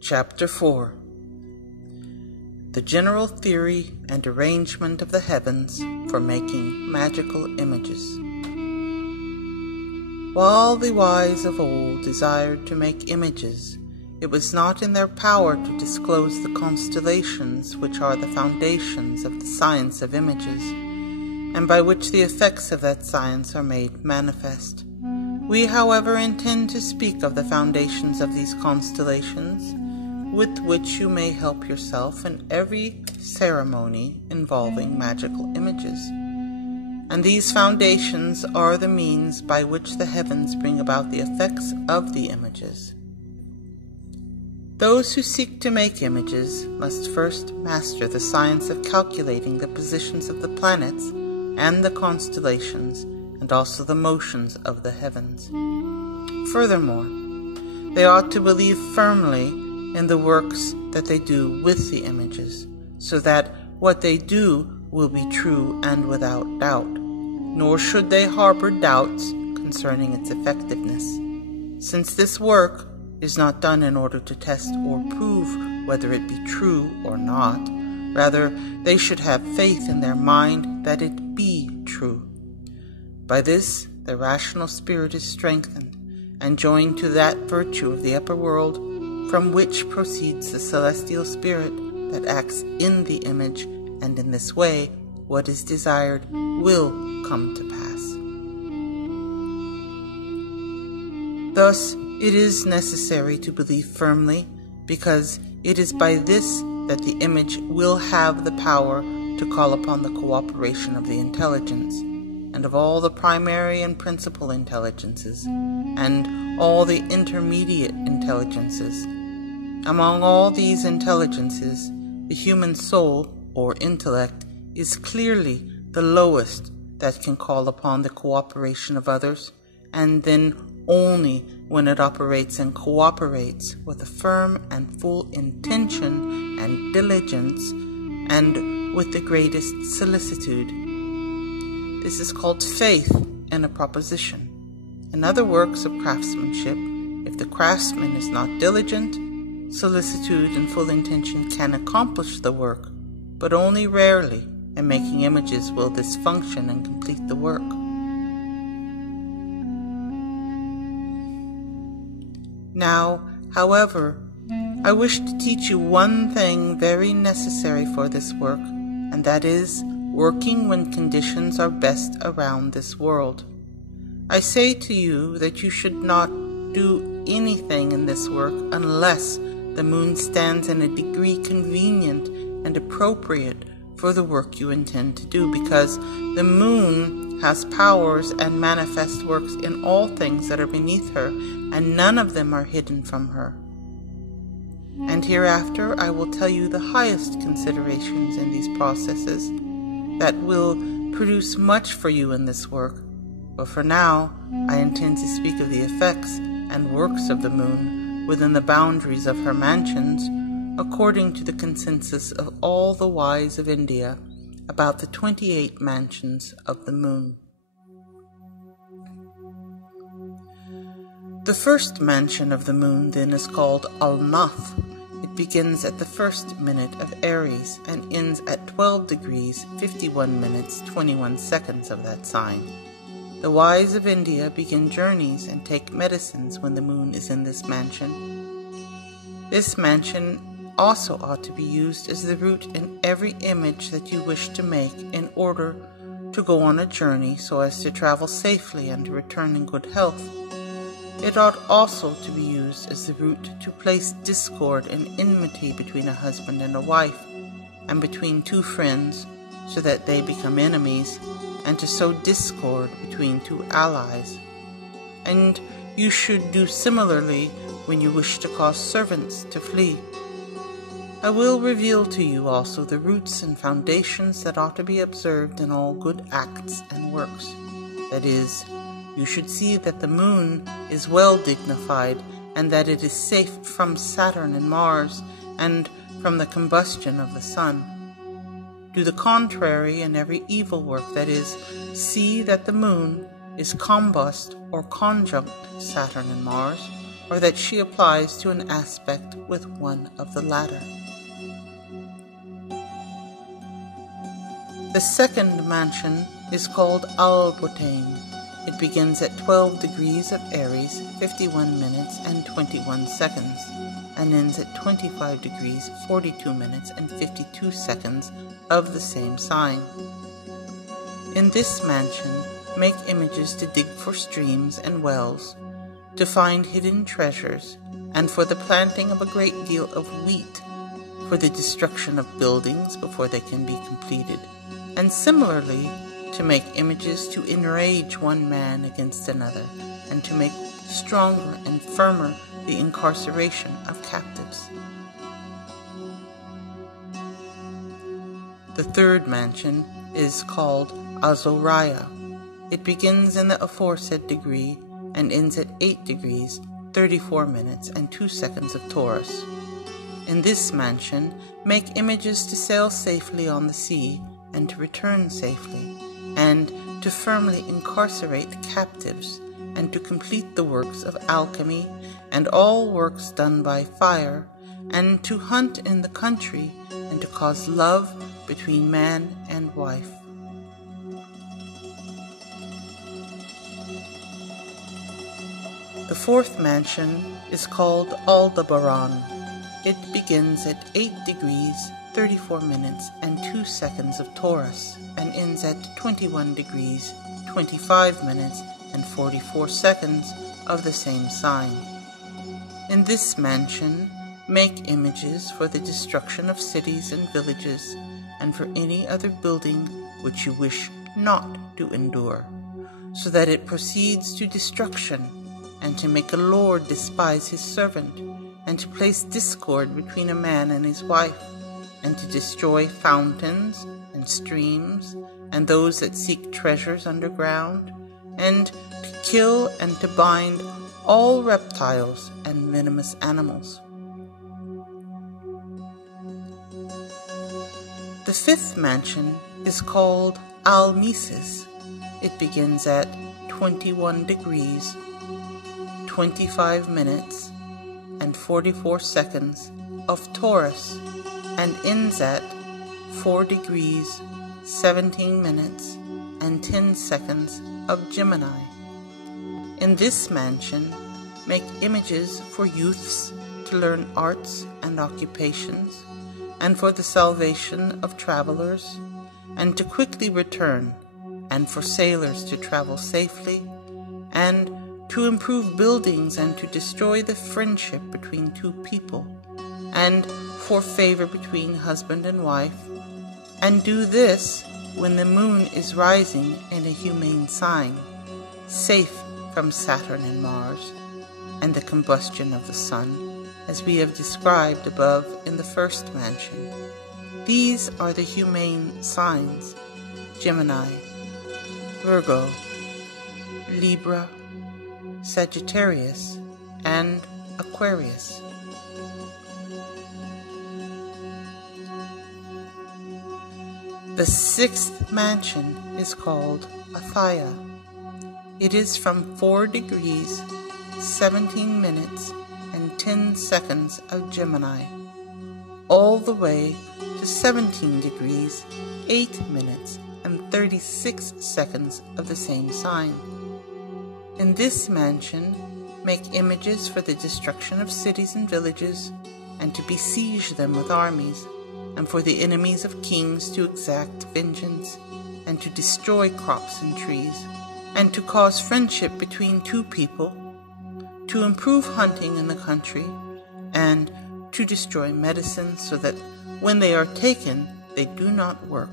Chapter 4. The general theory and arrangement of the heavens for making magical images. While the wise of old desired to make images, it was not in their power to disclose the constellations which are the foundations of the science of images, and by which the effects of that science are made manifest. We, however, intend to speak of the foundations of these constellations, with which you may help yourself in every ceremony involving magical images. And these foundations are the means by which the heavens bring about the effects of the images. Those who seek to make images must first master the science of calculating the positions of the planets and the constellations, and also the motions of the heavens. Furthermore, they ought to believe firmly in the works that they do with the images, so that what they do will be true and without doubt, nor should they harbor doubts concerning its effectiveness, since this work is not done in order to test or prove whether it be true or not. Rather, they should have faith in their mind that it be true. By this, the rational spirit is strengthened and joined to that virtue of the upper world from which proceeds the celestial spirit that acts in the image, and in this way what is desired will come to pass. Thus, it is necessary to believe firmly, because it is by this that the image will have the power to call upon the cooperation of the intelligence, and of all the primary and principal intelligences, and all the intermediate intelligences. Among all these intelligences, the human soul, or intellect, is clearly the lowest that can call upon the cooperation of others, and then only when it operates and cooperates with a firm and full intention and diligence, and with the greatest solicitude. This is called faith in a proposition. In other works of craftsmanship, if the craftsman is not diligent, solicitude and full intention can accomplish the work, but only rarely. In making images will this function and complete the work. Now, however, I wish to teach you one thing very necessary for this work, and that is working when conditions are best around this world. I say to you that you should not do anything in this work unless the moon stands in a degree convenient and appropriate for the work you intend to do, because the moon has powers and manifest works in all things that are beneath her, and none of them are hidden from her. And hereafter I will tell you the highest considerations in these processes that will produce much for you in this work, but for now I intend to speak of the effects and works of the moon within the boundaries of her mansions, according to the consensus of all the wise of India about the 28 mansions of the moon. The first mansion of the moon then is called al-Nath. It begins at the first minute of Aries and ends at 12 degrees 51 minutes 21 seconds of that sign. The wise of India begin journeys and take medicines when the moon is in this mansion. This mansion also ought to be used as the root in every image that you wish to make in order to go on a journey so as to travel safely and to return in good health. It ought also to be used as the root to place discord and enmity between a husband and a wife, and between two friends, so that they become enemies, and to sow discord between two allies. And you should do similarly when you wish to cause servants to flee. I will reveal to you also the roots and foundations that ought to be observed in all good acts and works. That is, you should see that the moon is well dignified, and that it is safe from Saturn and Mars, and from the combustion of the sun. Do the contrary in every evil work, that is, see that the moon is combust or conjunct Saturn and Mars, or that she applies to an aspect with one of the latter. The second mansion is called al-Hakim. It begins at 12 degrees of Aries, 51 minutes and 21 seconds, and ends at 25 degrees, 42 minutes and 52 seconds of the same sign. In this mansion, make images to dig for streams and wells, to find hidden treasures, and for the planting of a great deal of wheat, for the destruction of buildings before they can be completed, and similarly to make images to enrage one man against another, and to make stronger and firmer the incarceration of captives. The third mansion is called Azoraya. It begins in the aforesaid degree and ends at 8 degrees, 34 minutes and 2 seconds of Taurus. In this mansion, make images to sail safely on the sea and to return safely, and to firmly incarcerate captives, and to complete the works of alchemy and all works done by fire, and to hunt in the country, and to cause love between man and wife. The fourth mansion is called Aldebaran. It begins at 8 degrees, 34 minutes and 2 seconds of Taurus, and ends at 21 degrees, 25 minutes and 44 seconds of the same sign. In this mansion, make images for the destruction of cities and villages, and for any other building which you wish not to endure, so that it proceeds to destruction, and to make a lord despise his servant, and to place discord between a man and his wife, and to destroy fountains and streams, and those that seek treasures underground, and to kill and to bind all reptiles and venomous animals. The fifth mansion is called al-Mises. It begins at 21 degrees, 25 minutes and 44 seconds of Taurus, and ends at 4 degrees, 17 minutes and 10 seconds of Gemini. In this mansion, make images for youths to learn arts and occupations, and for the salvation of travelers, and to quickly return, and for sailors to travel safely, and to improve buildings and to destroy the friendship between two people, and for favor between husband and wife, and do this when the moon is rising in a humane sign, safe from Saturn and Mars, and the combustion of the sun, as we have described above in the first mansion. These are the humane signs: Gemini, Virgo, Libra, Sagittarius, and Aquarius. The sixth mansion is called Athaya. It is from 4 degrees, 17 minutes, and 10 seconds of Gemini, all the way to 17 degrees, 8 minutes, and 36 seconds of the same sign. In this mansion, make images for the destruction of cities and villages, and to besiege them with armies, and for the enemies of kings to exact vengeance, and to destroy crops and trees, and to cause friendship between two people, to improve hunting in the country, and to destroy medicines so that when they are taken, they do not work.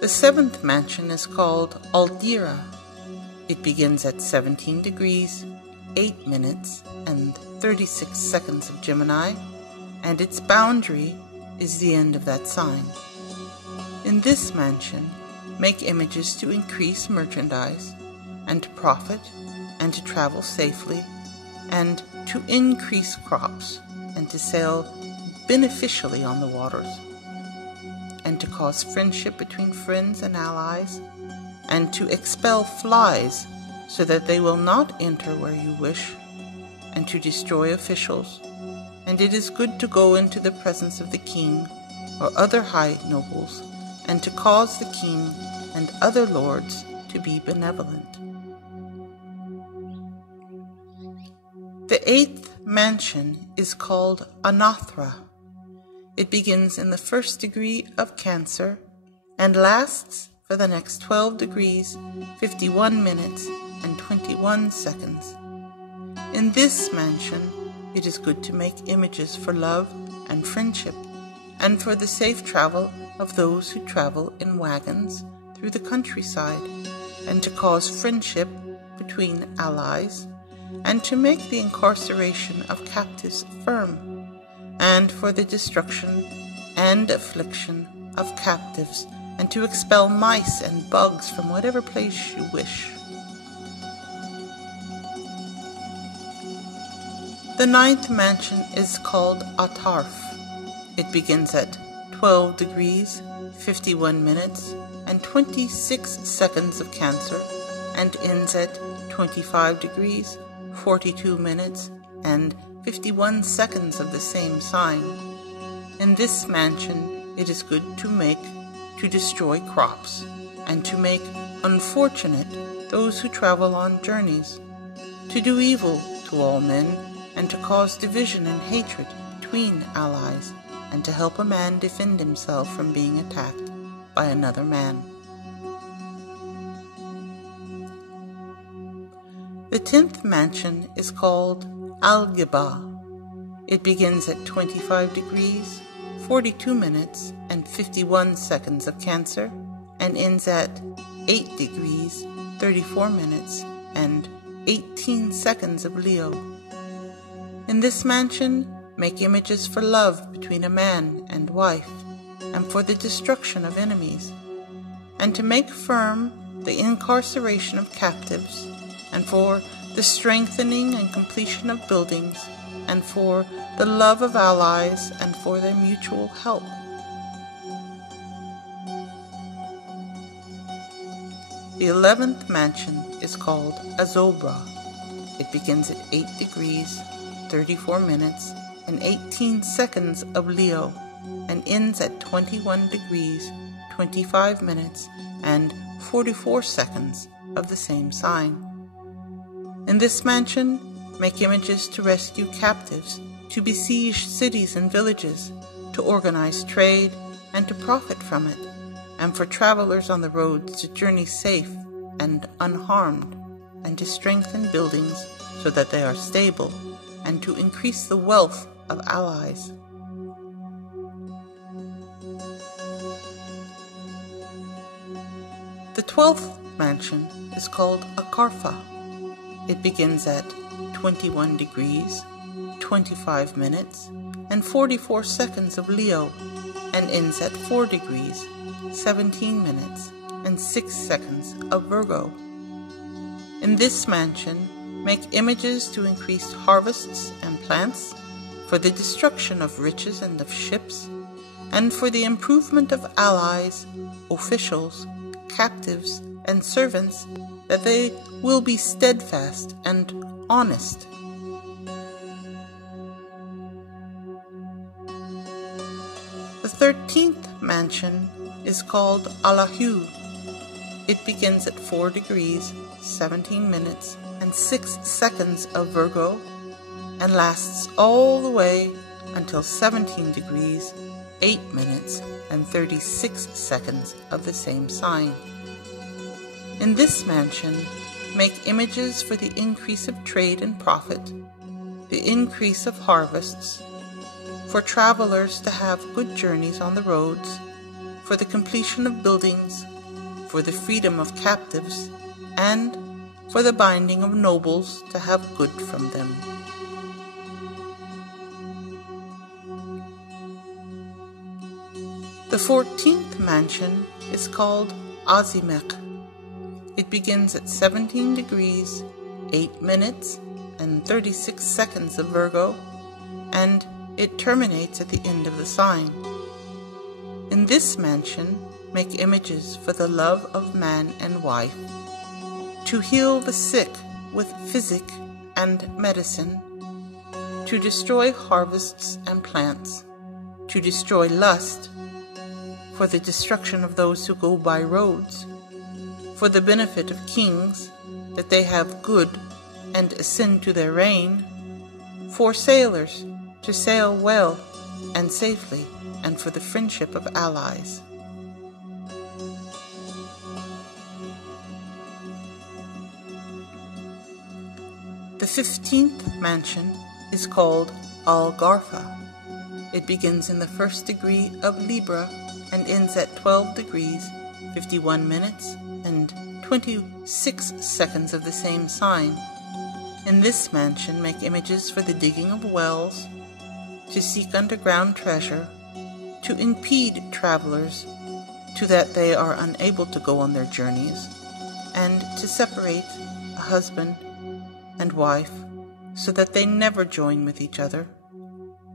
The seventh mansion is called Aldira. It begins at 17 degrees, 8 minutes, and 36 seconds of Gemini, and its boundary is the end of that sign. In this mansion, make images to increase merchandise, and to profit, and to travel safely, and to increase crops, and to sail beneficially on the waters. and to cause friendship between friends and allies, and to expel flies so that they will not enter where you wish, and to destroy officials. And it is good to go into the presence of the king or other high nobles, and to cause the king and other lords to be benevolent. The 8th mansion is called Anathra. It begins in the 1st degree of Cancer and lasts for the next 12 degrees, 51 minutes, and 21 seconds. In this mansion, it is good to make images for love and friendship, and for the safe travel of those who travel in wagons through the countryside, and to cause friendship between allies, and to make the incarceration of captives firm, and for the destruction and affliction of captives, and to expel mice and bugs from whatever place you wish. The 9th mansion is called Atarf. It begins at 12 degrees, 51 minutes, and 26 seconds of Cancer, and ends at 25 degrees, 42 minutes, and 51 seconds of the same sign. In this mansion, it is good to destroy crops, and to make unfortunate those who travel on journeys, to do evil to all men, and to cause division and hatred between allies, and to help a man defend himself from being attacked by another man. The 10th mansion is called Al-Giba. It begins at 25 degrees, 42 minutes, and 51 seconds of Cancer, and ends at 8 degrees, 34 minutes, and 18 seconds of Leo. In this mansion, make images for love between a man and wife, and for the destruction of enemies, and to make firm the incarceration of captives, and for the strengthening and completion of buildings, and for the love of allies, and for their mutual help. The 11th mansion is called Azobra. It begins at 8 degrees, 34 minutes, and 18 seconds of Leo, and ends at 21 degrees, 25 minutes, and 44 seconds of the same sign. In this mansion, make images to rescue captives, to besiege cities and villages, to organize trade, and to profit from it, and for travelers on the roads to journey safe and unharmed, and to strengthen buildings so that they are stable, and to increase the wealth of allies. The 12th mansion is called Akarfa. It begins at 21 degrees, 25 minutes, and 44 seconds of Leo, and ends at 4 degrees, 17 minutes, and 6 seconds of Virgo. In this mansion, make images to increase harvests and plants, for the destruction of riches and of ships, and for the improvement of allies, officials, captives, and servants, that they will be steadfast and honest. The 13th mansion is called al-Hakim. It begins at 4 degrees, 17 minutes, and 6 seconds of Virgo, and lasts all the way until 17 degrees, 8 minutes, and 36 seconds of the same sign. In this mansion, make images for the increase of trade and profit, the increase of harvests, for travelers to have good journeys on the roads, for the completion of buildings, for the freedom of captives, and for the binding of nobles to have good from them. The 14th mansion is called Azimek. It begins at 17 degrees, 8 minutes, and 36 seconds of Virgo, and it terminates at the end of the sign. In this mansion, make images for the love of man and wife, to heal the sick with physic and medicine, to destroy harvests and plants, to destroy lust, for the destruction of those who go by roads, for the benefit of kings, that they have good and ascend to their reign, for sailors to sail well and safely, and for the friendship of allies. The 15th mansion is called al-Garfa. It begins in the first degree of Libra and ends at 12 degrees, 51 minutes, and 26 seconds of the same sign. In this mansion, make images for the digging of wells, to seek underground treasure, to impede travelers so that they are unable to go on their journeys, and to separate a husband and wife so that they never join with each other,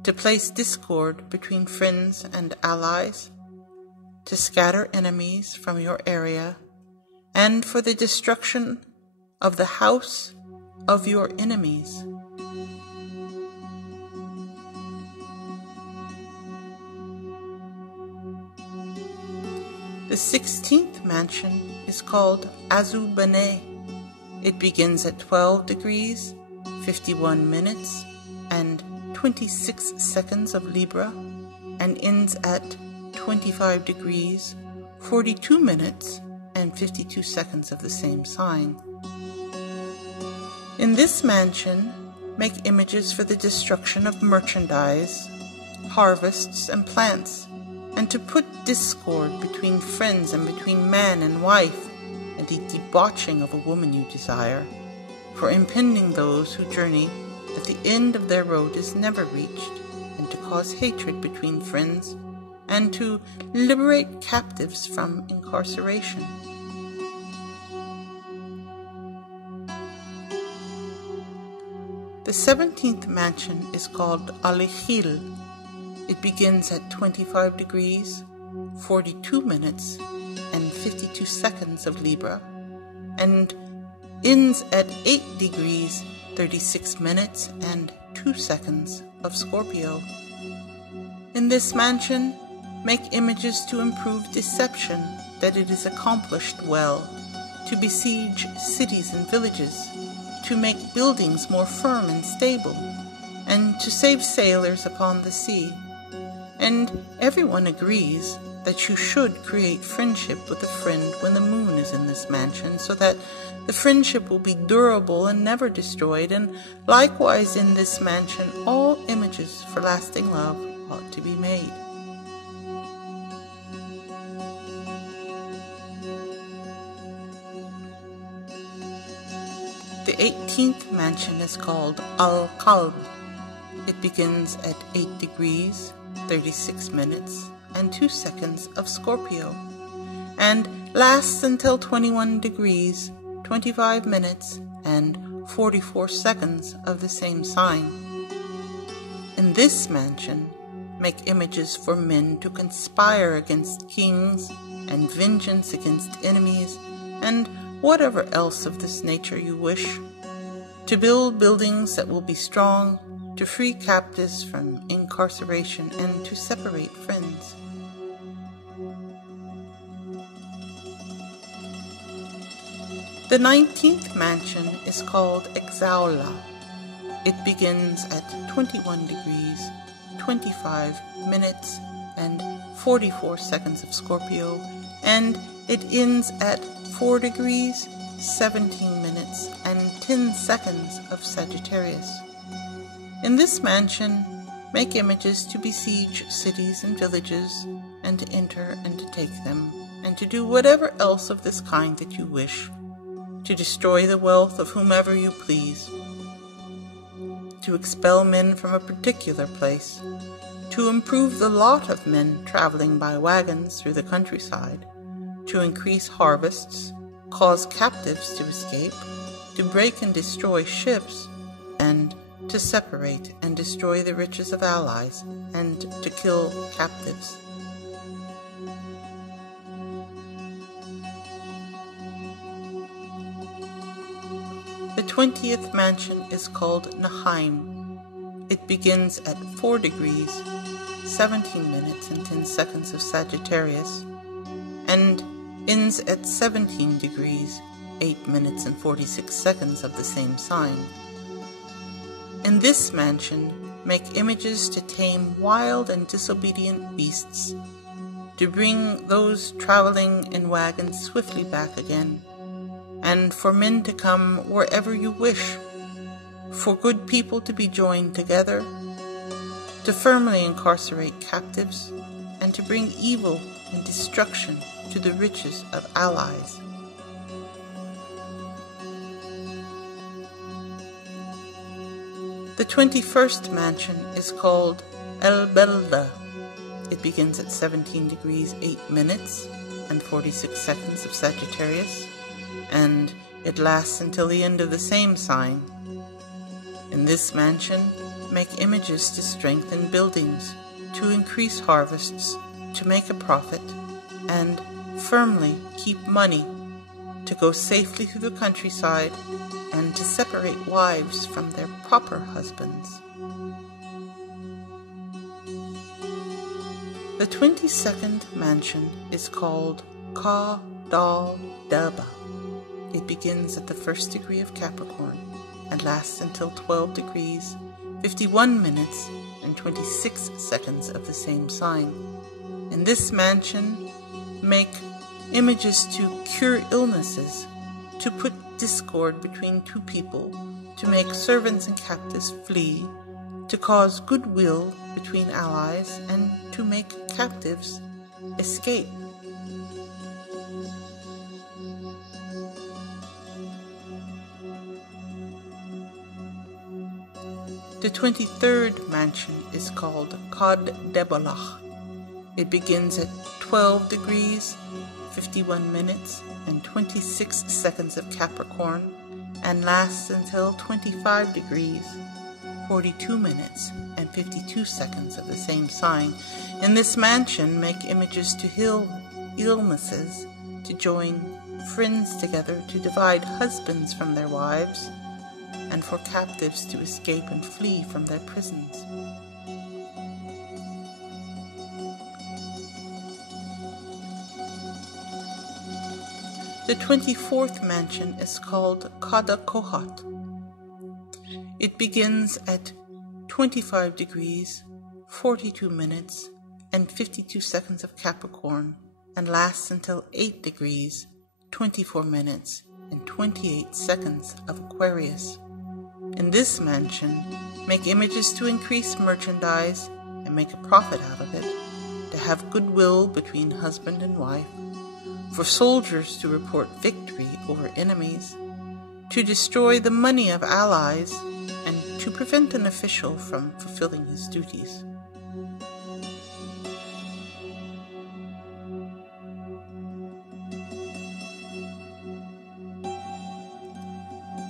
to place discord between friends and allies, to scatter enemies from your area, and for the destruction of the house of your enemies. The 16th mansion is called Azubane. It begins at 12 degrees, 51 minutes, and 26 seconds of Libra, and ends at 25 degrees, 42 minutes, and 52 seconds of the same sign. In this mansion, make images for the destruction of merchandise, harvests, and plants, and to put discord between friends and between man and wife, and the debauching of a woman you desire, for impeding those who journey that the end of their road is never reached, and to cause hatred between friends, and to liberate captives from incarceration. The 17th mansion is called al-Hakim. It begins at 25 degrees, 42 minutes, and 52 seconds of Libra, and ends at 8 degrees, 36 minutes, and 2 seconds of Scorpio. In this mansion, make images to improve deception, that it is accomplished well, to besiege cities and villages, to make buildings more firm and stable, and to save sailors upon the sea. And everyone agrees that you should create friendship with a friend when the moon is in this mansion, so that the friendship will be durable and never destroyed, and likewise in this mansion all images for lasting love ought to be made. The 18th mansion is called al-Qalb. It begins at 8 degrees, 36 minutes, and 2 seconds of Scorpio, and lasts until 21 degrees, 25 minutes, and 44 seconds of the same sign. In this mansion, make images for men to conspire against kings, and vengeance against enemies, and whatever else of this nature you wish, to build buildings that will be strong, to free captives from incarceration, and to separate friends. The 19th mansion is called Exaula. It begins at 21 degrees, 25 minutes, and 44 seconds of Scorpio, and it ends at 4 degrees, 17 minutes, and 10 seconds of Sagittarius. In this mansion, make images to besiege cities and villages, and to enter and to take them, and to do whatever else of this kind that you wish, to destroy the wealth of whomever you please, to expel men from a particular place, to improve the lot of men traveling by wagons through the countryside, to increase harvests, cause captives to escape, to break and destroy ships, and to separate and destroy the riches of allies, and to kill captives. The 20th mansion is called Naheim. It begins at 4 degrees, 17 minutes and 10 seconds of Sagittarius, and ends at 17 degrees, 8 minutes and 46 seconds of the same sign. In this mansion, make images to tame wild and disobedient beasts, to bring those traveling in wagons swiftly back again, and for men to come wherever you wish, for good people to be joined together, to firmly incarcerate captives, and to bring evil and destruction to the riches of allies. The 21st mansion is called El-Belda. It begins at 17 degrees 8 minutes and 46 seconds of Sagittarius, and it lasts until the end of the same sign. In this mansion, make images to strengthen buildings, to increase harvests, to make a profit, and firmly keep money, to go safely through the countryside, and to separate wives from their proper husbands. The 22nd mansion is called Ka-Dal-Daba. It begins at the 1st degree of Capricorn and lasts until 12 degrees, 51 minutes and 26 seconds of the same sign. In this mansion, make images to cure illnesses, to put discord between two people, to make servants and captives flee, to cause goodwill between allies, and to make captives escape. The 23rd mansion is called Kad-Debalach. It begins at 12 degrees, 51 minutes, and 26 seconds of Capricorn, and lasts until 25 degrees, 42 minutes, and 52 seconds of the same sign. In this mansion, make images to heal illnesses, to join friends together, to divide husbands from their wives, and for captives to escape and flee from their prisons. The 24th mansion is called Kada Kohat. It begins at 25 degrees, 42 minutes, and 52 seconds of Capricorn, and lasts until 8 degrees, 24 minutes, and 28 seconds of Aquarius. In this mansion, make images to increase merchandise and make a profit out of it, to have goodwill between husband and wife, for soldiers to report victory over enemies, to destroy the money of allies, and to prevent an official from fulfilling his duties.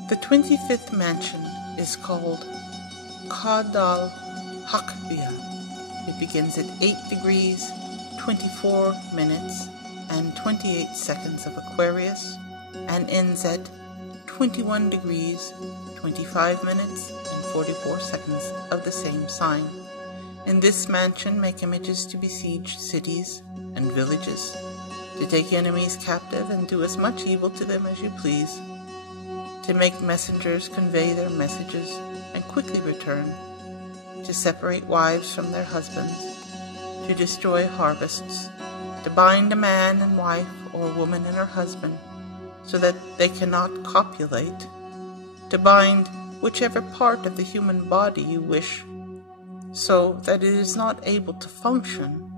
The 25th mansion is called Kadal Hakbia. It begins at 8 degrees, 24 minutes, and 28 seconds of Aquarius, and ends at 21 degrees, 25 minutes, and 44 seconds of the same sign. In this mansion, make images to besiege cities and villages, to take enemies captive and do as much evil to them as you please, to make messengers convey their messages and quickly return, to separate wives from their husbands, to destroy harvests, to bind a man and wife or a woman and her husband so that they cannot copulate, to bind whichever part of the human body you wish so that it is not able to function,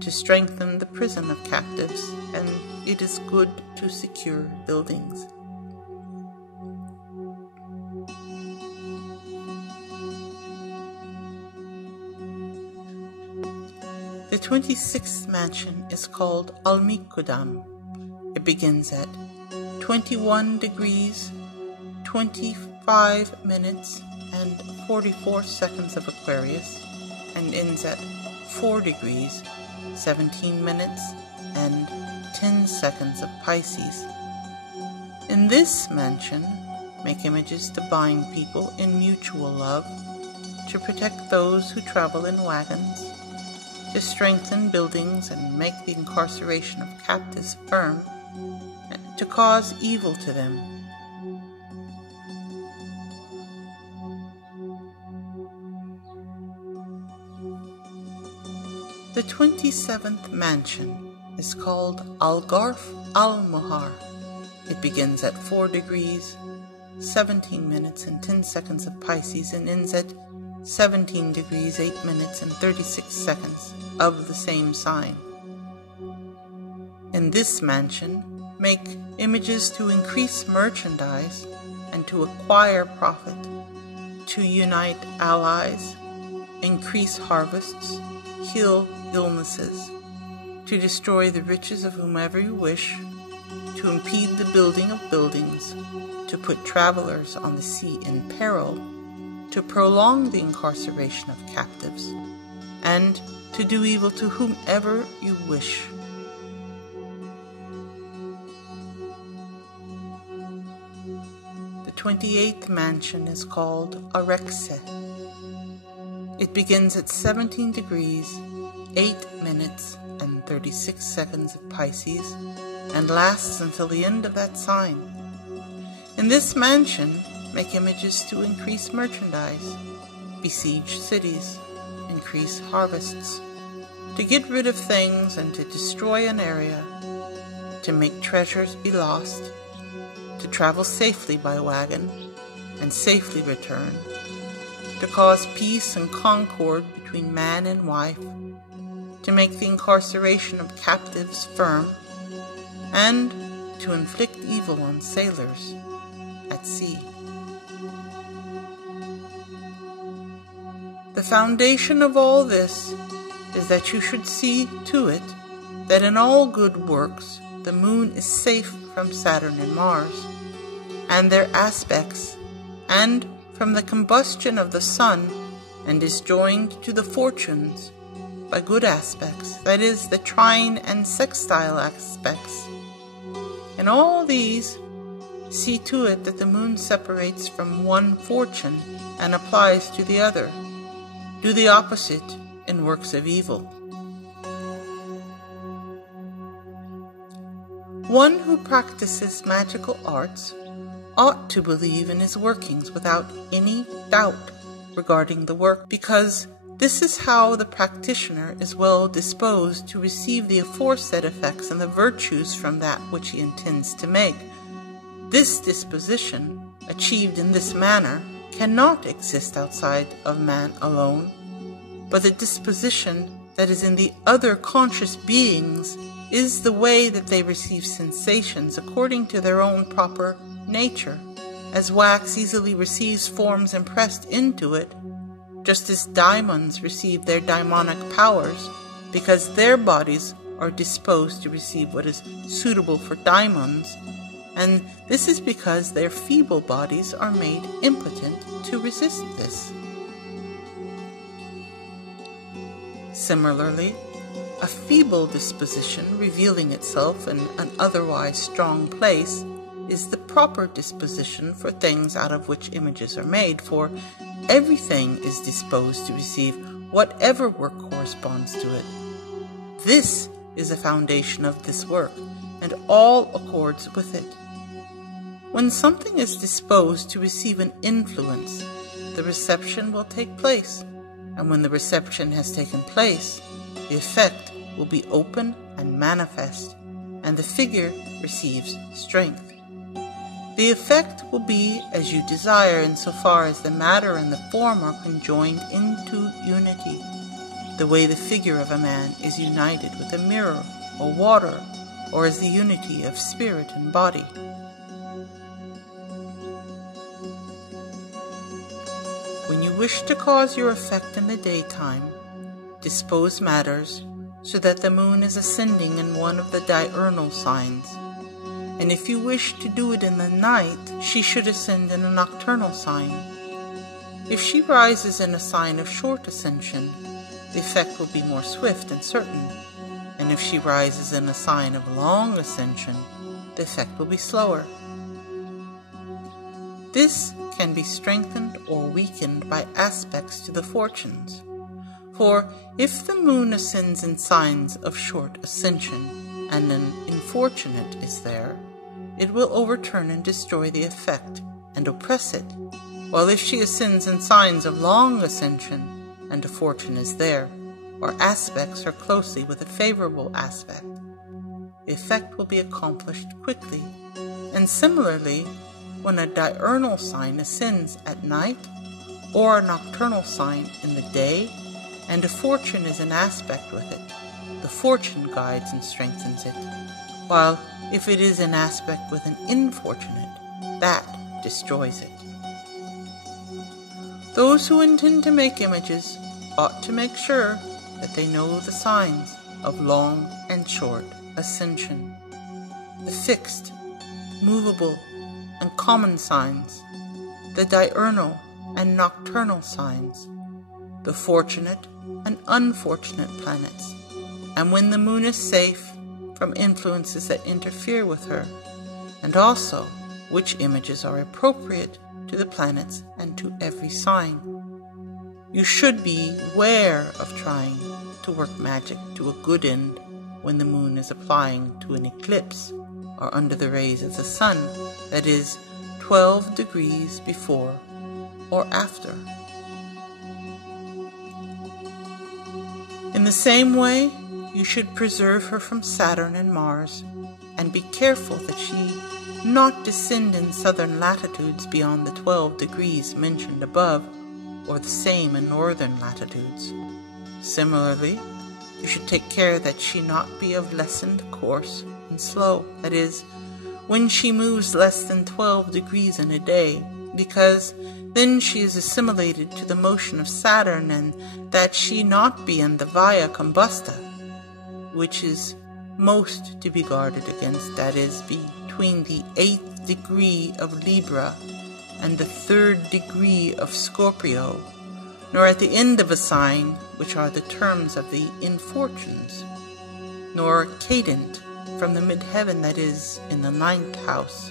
to strengthen the prison of captives, and it is good to secure buildings. The 26th mansion is called Al-Mikudam. It begins at 21 degrees, 25 minutes, and 44 seconds of Aquarius, and ends at 4 degrees, 17 minutes, and 10 seconds of Pisces. In this mansion, make images to bind people in mutual love, to protect those who travel in wagons, to strengthen buildings and make the incarceration of captives firm, to cause evil to them. The 27th mansion is called al-Garf al-Muhar. It begins at 4 degrees, 17 minutes and 10 seconds of Pisces and ends at 17 degrees, 8 minutes and 36 seconds of the same sign. In this mansion, make images to increase merchandise and to acquire profit, to unite allies, increase harvests, heal illnesses, to destroy the riches of whomever you wish, to impede the building of buildings, to put travelers on the sea in peril, to prolong the incarceration of captives, and to do evil to whomever you wish. The 28th mansion is called Arexe. It begins at 17 degrees, 8 minutes and 36 seconds of Pisces and lasts until the end of that sign. In this mansion, make images to increase merchandise, besiege cities, increase harvests, to get rid of things and to destroy an area, to make treasures be lost, to travel safely by wagon and safely return, to cause peace and concord between man and wife, to make the incarceration of captives firm, and to inflict evil on sailors at sea. The foundation of all this is that you should see to it that in all good works the moon is safe from Saturn and Mars, and their aspects, and from the combustion of the sun, and is joined to the fortunes by good aspects, that is, the trine and sextile aspects. In all these, see to it that the moon separates from one fortune and applies to the other. Do the opposite in works of evil. One who practices magical arts ought to believe in his workings without any doubt regarding the work, because this is how the practitioner is well disposed to receive the aforesaid effects and the virtues from that which he intends to make. This disposition, achieved in this manner, cannot exist outside of man alone, but the disposition that is in the other conscious beings is the way that they receive sensations according to their own proper nature, as wax easily receives forms impressed into it, just as diamonds receive their daimonic powers, because their bodies are disposed to receive what is suitable for diamonds, and this is because their feeble bodies are made impotent to resist this. Similarly, a feeble disposition revealing itself in an otherwise strong place is the proper disposition for things out of which images are made, for everything is disposed to receive whatever work corresponds to it. This is the foundation of this work, and all accords with it. When something is disposed to receive an influence, the reception will take place, and when the reception has taken place, the effect will be open and manifest, and the figure receives strength. The effect will be as you desire insofar as the matter and the form are conjoined into unity, the way the figure of a man is united with a mirror or water, or as the unity of spirit and body. When you wish to cause your effect in the daytime, dispose matters so that the moon is ascending in one of the diurnal signs, and if you wish to do it in the night, she should ascend in a nocturnal sign. If she rises in a sign of short ascension, the effect will be more swift and certain, and if she rises in a sign of long ascension, the effect will be slower. This can be strengthened or weakened by aspects to the fortunes. For if the moon ascends in signs of short ascension, and an infortunate is there, it will overturn and destroy the effect, and oppress it, while if she ascends in signs of long ascension, and a fortune is there, or aspects are closely with a favorable aspect, the effect will be accomplished quickly. And similarly, when a diurnal sign ascends at night, or a nocturnal sign in the day, and a fortune is in aspect with it, the fortune guides and strengthens it, while if it is in aspect with an infortunate, that destroys it. Those who intend to make images ought to make sure that they know the signs of long and short ascension, the fixed, movable, and common signs, the diurnal and nocturnal signs, the fortunate and unfortunate planets, and when the moon is safe from influences that interfere with her, and also which images are appropriate to the planets and to every sign. You should beware of trying to work magic to a good end when the moon is applying to an eclipse or under the rays of the sun, that is, 12 degrees before or after. In the same way, you should preserve her from Saturn and Mars, and be careful that she not descend in southern latitudes beyond the 12 degrees mentioned above, or the same in northern latitudes. Similarly, you should take care that she not be of lessened course and slow, that is, when she moves less than 12 degrees in a day, because then she is assimilated to the motion of Saturn, and that she not be in the via combusta, which is most to be guarded against, that is, between the 8th degree of Libra and the 3rd degree of Scorpio, nor at the end of a sign, which are the terms of the infortunes, nor cadent from the midheaven, that is, in the 9th house.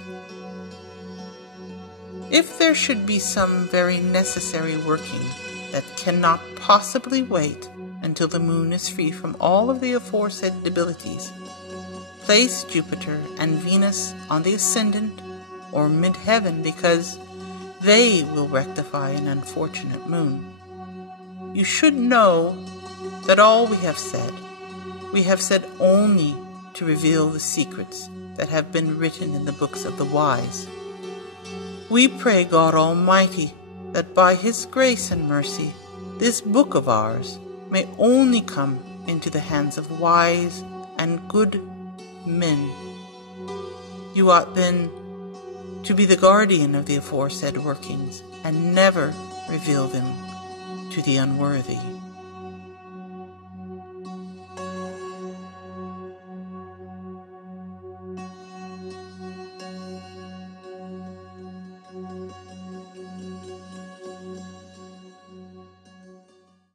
If there should be some very necessary working that cannot possibly wait until the moon is free from all of the aforesaid debilities, place Jupiter and Venus on the ascendant or midheaven, because they will rectify an unfortunate moon. You should know that all we have said only to reveal the secrets that have been written in the books of the wise. We pray God Almighty that by His grace and mercy, this book of ours may only come into the hands of wise and good men. You ought then to be the guardian of the aforesaid workings, and never reveal them to the unworthy.